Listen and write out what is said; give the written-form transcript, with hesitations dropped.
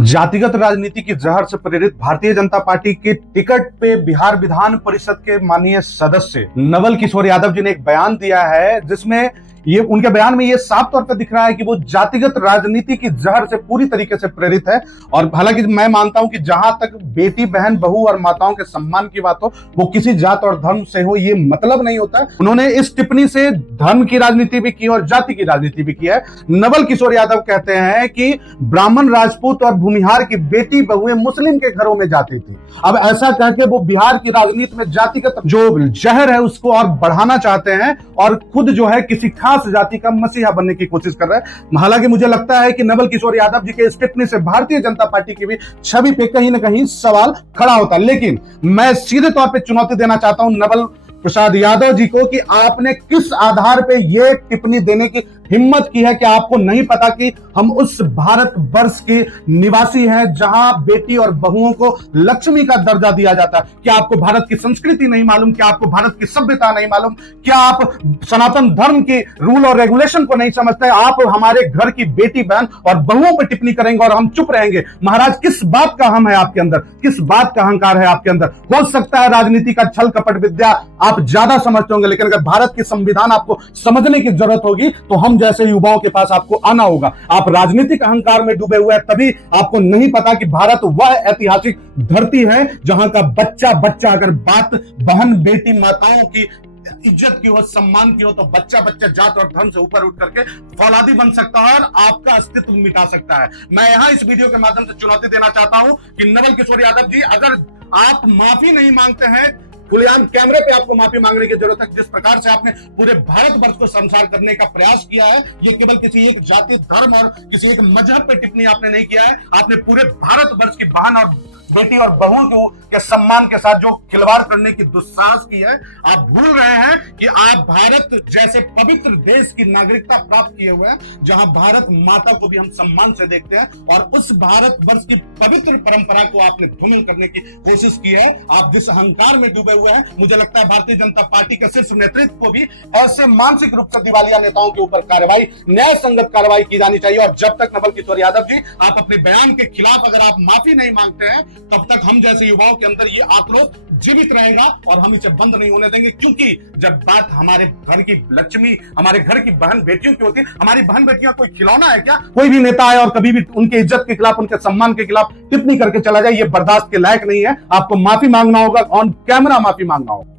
जातिगत राजनीति की जहर से प्रेरित भारतीय जनता पार्टी की टिकट पे बिहार विधान परिषद के माननीय सदस्य नवल किशोर यादव जी ने एक बयान दिया है, जिसमें ये उनके बयान में ये साफ तौर पर दिख रहा है कि वो जातिगत राजनीति की जहर से पूरी तरीके से प्रेरित है। और हालांकि मैं मानता हूं कि जहां तक बेटी, बहन, बहू और माताओं के सम्मान की बात हो, वो किसी जात और धर्म से हो, ये मतलब नहीं होता। उन्होंने इस टिप्पणी से धर्म की राजनीति भी की और जाति की राजनीति भी की है। नवल किशोर यादव कहते हैं कि ब्राह्मण, राजपूत और भूमिहार की बेटी बहुएं मुस्लिम के घरों में जाती थी। अब ऐसा कह के वो बिहार की राजनीति में जातिगत जो जहर है उसको और बढ़ाना चाहते हैं और खुद जो है किसी खास जाति का मसीहा बनने की कोशिश कर रहे हैं। हालांकि मुझे लगता है कि नवल किशोर यादव जी के इस टिप्पणी से भारतीय जनता पार्टी की भी छवि पे कहीं ना कहीं सवाल खड़ा होता है। लेकिन मैं सीधे तौर पे चुनौती देना चाहता हूं नवल प्रसाद यादव जी को कि आपने किस आधार पे ये टिप्पणी देने की हिम्मत की है कि आपको नहीं पता कि हम उस भारत वर्ष के निवासी हैं जहां बेटी और बहुओं को लक्ष्मी का दर्जा दिया जाता है। क्या आपको भारत की संस्कृति नहीं मालूम? क्या आपको भारत की सभ्यता नहीं मालूम? क्या आप सनातन धर्म के रूल और रेगुलेशन को नहीं समझते? आप हमारे घर की बेटी, बहन और बहुओं पर टिप्पणी करेंगे और हम चुप रहेंगे? महाराज, किस बात का हम है आपके अंदर? किस बात का अहंकार है आपके अंदर? हो सकता है राजनीति का छल कपट विद्या आप ज्यादा समझते होंगे, लेकिन अगर भारत की संविधान आपको समझने की जरूरत होगी तो हम जैसे युवाओं के पास आपको आना होगा। आप राजनीतिक अहंकार में डूबे हुए हैं, तभी आपको नहीं पता कि भारत वह ऐतिहासिक धरती है जहां का बच्चा बच्चा, अगर बात बहन, बेटी, माताओं की इज्जत की हो, सम्मान की हो, तो बच्चा बच्चा जात और धर्म से ऊपर उठ करके फौलादी बन सकता है और आपका अस्तित्व मिटा सकता है। मैं यहां इस वीडियो के माध्यम से चुनौती देना चाहता हूं कि नवल किशोर यादव जी, अगर आप माफी नहीं मांगते हैं, खुलेआम कैमरे पे आपको माफी मांगने की जरूरत है। जिस प्रकार से आपने पूरे भारतवर्ष को संसार करने का प्रयास किया है, ये केवल किसी एक जाति, धर्म और किसी एक मजहब पे टिप्पणी आपने नहीं किया है। आपने पूरे भारतवर्ष की बहन और बेटी और बहुओं के सम्मान के साथ जो खिलवाड़ करने की दुस्साहस की है। आप भूल रहे हैं कि आप भारत जैसे पवित्र देश की नागरिकता प्राप्त किए हुए हैं, जहां भारत माता को भी हम सम्मान से देखते हैं, और उस भारतवर्ष की पवित्र परंपरा को आपने धूमिल करने की कोशिश की है। आप जिस अहंकार में डूबे हुए हैं, मुझे लगता है भारतीय जनता पार्टी के शीर्ष नेतृत्व को भी ऐसे मानसिक रूप से दिवालिया नेताओं के ऊपर कार्रवाई, न्याय संगत कार्रवाई की जानी चाहिए। और जब तक नवल किशोर यादव जी आप अपने बयान के खिलाफ अगर आप माफी नहीं मांगते हैं, तब तक हम जैसे युवाओं के अंदर ये आक्रोश जीवित रहेगा और हम इसे बंद नहीं होने देंगे। क्योंकि जब बात हमारे घर की लक्ष्मी, हमारे घर की बहन बेटियों की होती है, हमारी बहन बेटियां कोई खिलौना है क्या? कोई भी नेता आए और कभी भी उनके इज्जत के खिलाफ, उनके सम्मान के खिलाफ टिप्पणी करके चला जाए, ये बर्दाश्त के लायक नहीं है। आपको माफी मांगना होगा, ऑन कैमरा माफी मांगना होगा।